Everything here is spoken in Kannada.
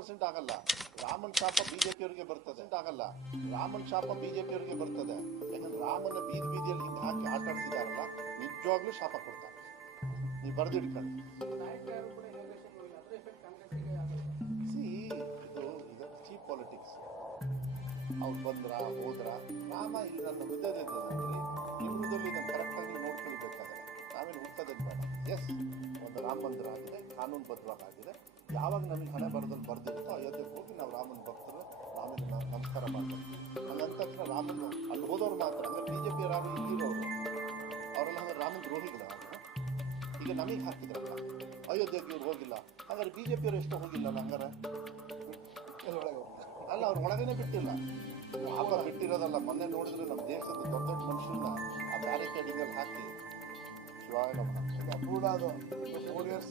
100% ಆಗಲ್ಲ. ರಾಮನ್ ಶಾಪ ಬಿಜೆಪಿಯವರಿಗೆ ಬರ್ತದೆ ಆಗಲ್ಲ. ರಾಮನ್ ಶಾಪ ಬಿಜೆಪಿಯವರಿಗೆ ಬರ್ತದೆ. ಯಾಕಂದ್ರೆ ರಾಮನ ಬೀದಿಯಲ್ಲಿ ಹಿಂಗೆ ಹಾಕಿ ಆಟ ಆಡ್ತಿದಾರಲ್ಲ, ನಿಜವಾಗ್ಲೂ ಶಾಪ ಕೊಡ್ತಾರೆ. ನೀವು ಬರೆದಿಟ್ಕೊಳ್ಳಿ. ಇದು ಚೀಪ್ ಪಾಲಿಟಿಕ್ಸ್. ಅವ್ರು ಬಂದ್ರ ಹೋದ್ರ, ರಾಮ ಇಲ್ಲಿ ನನ್ನ ಹೃದಯದಲ್ಲಿ, ನಿಮ್ಮ ಹೃದಯದಲ್ಲಿ ಇದನ್ನು ಕರೆಕ್ಟಾಗಿ ನೋಡ್ಕೊಳ್ಬೇಕಾದ್ರೆ ನಾವೇನು ಹುಡ್ಕೋದೇನು ಬೇಡ. ಎಸ್, ಒಂದು ರಾಮ ಮಂದಿರ ಆಗಿದೆ, ಕಾನೂನು ಬದ್ಧವಾಗಿ ಆಗಿದೆ. ಯಾವಾಗ ನಮಗೆ ಹಣೆ ಬರದಲ್ಲಿ ಬರ್ದಿರುತ್ತೋ ಅಯೋಧ್ಯೆಗೆ ಹೋಗಿ ನಾವು ರಾಮನ ಭಕ್ತರು, ರಾಮನ ನಮಸ್ಕಾರ ಮಾಡ್ತೀವಿ. ಹಂಗಂದ ತಕ್ಷಣ ರಾಮನ ಅಲ್ಲಿ ಹೋದವ್ರು ಮಾತ್ರ, ಅಂದರೆ ಬಿಜೆಪಿ ಯಾರು ಇಲ್ಲಿರೋರು ಅವರೆಲ್ಲ ಅಂದ್ರೆ ರಾಮನ ದ್ರೋಹಿಗಳ. ಈಗ ನಮಗೆ ಹಾಕಿದ್ರಲ್ಲ ಅಯೋಧ್ಯೆಗೆ ಇವ್ರು ಹೋಗಿಲ್ಲ, ಹಾಗಾದ್ರೆ ಬಿಜೆಪಿಯವರು ಎಷ್ಟೋ ಹೋಗಿಲ್ಲಲ್ಲ. ಹಂಗಾರೆ ಅಲ್ಲ, ಅವ್ರ ಒಳಗೇನೆ ಬಿಟ್ಟಿಲ್ಲ. ಆಗ ಬಿಟ್ಟಿರೋದಲ್ಲ, ಮೊನ್ನೆ ನೋಡಿದ್ರೆ ನಮ್ಮ ದೇಶದ ದೊಡ್ಡ ದೊಡ್ಡ ಮನುಷ್ಯರನ್ನ ಆ ಬ್ಯಾರಿಕೇಡಿಂಗಲ್ಲಿ ಹಾಕಿ ಶಿವಾಯ ನಮಃ ಅಪೂರ್ಣ ಅದು 4 years